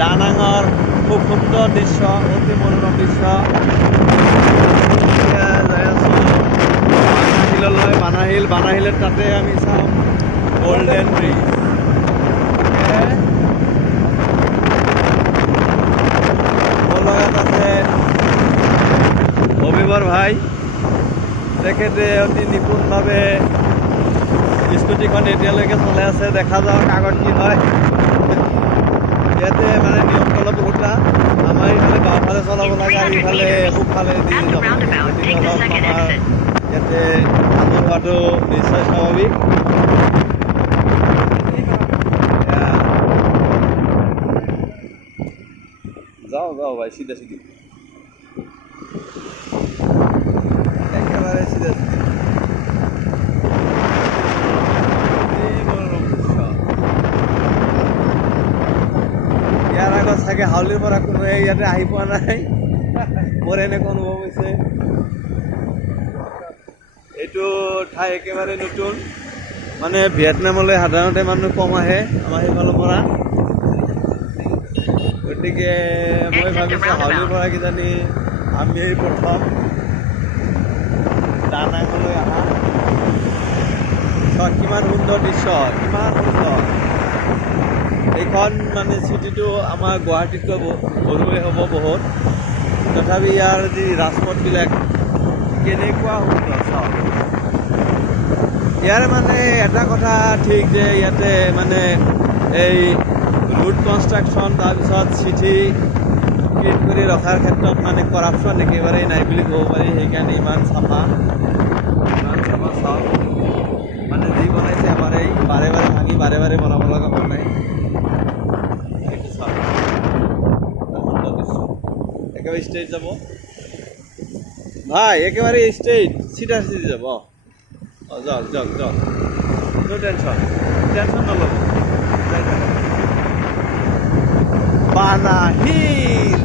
দানাঙৰ খুব সুন্দৰ দৃশ্য, অতি মনোৰম দৃশ্য। এতিয়া যাই আছোঁ বানাহীললৈ। বানাহীলত তাতে আমি চাম গোল্ডেন ব্ৰিজ। মোৰ লগত আছে হবিবৰ ভাই, তেখেতে অতি নিপুণভাৱে স্কুটিখন এতিয়ালৈকে চলাই আছে। দেখা যাওক আগত কি হয়। ইয়াতে মানে নিয়ম অলপ বহুতটা, আমাৰ ইফালে বাওঁফালে চলাব লাগে আৰু ইফালে সোঁফালে দি যাব লাগে। গতিকে অলপ আমাৰ ইয়াতে আদৰ হোৱাটো নিশ্চয় স্বাভাৱিক। যাওঁ ভাই, চিধা চিধি, একেবাৰে চিধা চিধি। ইয়াৰ আগত চাগে হাউলিৰ পৰা কোনোৱে ইয়াতে আহি পোৱা নাই, মোৰ এনেকুৱা অনুভৱ হৈছে। এইটো ঠাই একেবাৰে নতুন, মানে ভিয়েটনামলৈ সাধাৰণতে মানুহ কম আহে আমাৰ সেইফালৰ পৰা। গতিকে মই ভাবিছোঁ হাউলিৰ পৰা কিজানি আমি প্ৰথম দানাঙলৈ আহা। কিমান সুন্দৰ দৃশ্য, কিমান সুন্দৰ। এইখন মানে চিটিটো আমাৰ গুৱাহাটীতকৈ সৰুৱে হ'ব বহুত, তথাপি ইয়াৰ যি ৰাজপথবিলাক কেনেকুৱা সুন্দৰ চাওক। ইয়াৰ মানে এটা কথা ঠিক যে ইয়াতে মানে এই ৰোড কনষ্ট্ৰাকশ্যন, তাৰপিছত চিটি ক্লিন কৰি ৰখাৰ ক্ষেত্ৰত মানে কৰাপশ্যন একেবাৰেই নাই বুলি ক'ব পাৰি। সেইকাৰণে ইমান চাফা চাওক। মানে যি বনাইছে আমাৰ এই বাৰে বাৰে ভাঙি বাৰে বাৰে বনাব লগা হোৱা নাই। একেবাৰে ষ্ট্ৰেইট যাব ভাই, একেবাৰে ষ্ট্ৰেইট চিধা চিধি যাব। যাওক যাওক যাওক, নো টেনশ্যন নল'ব। বানাহীল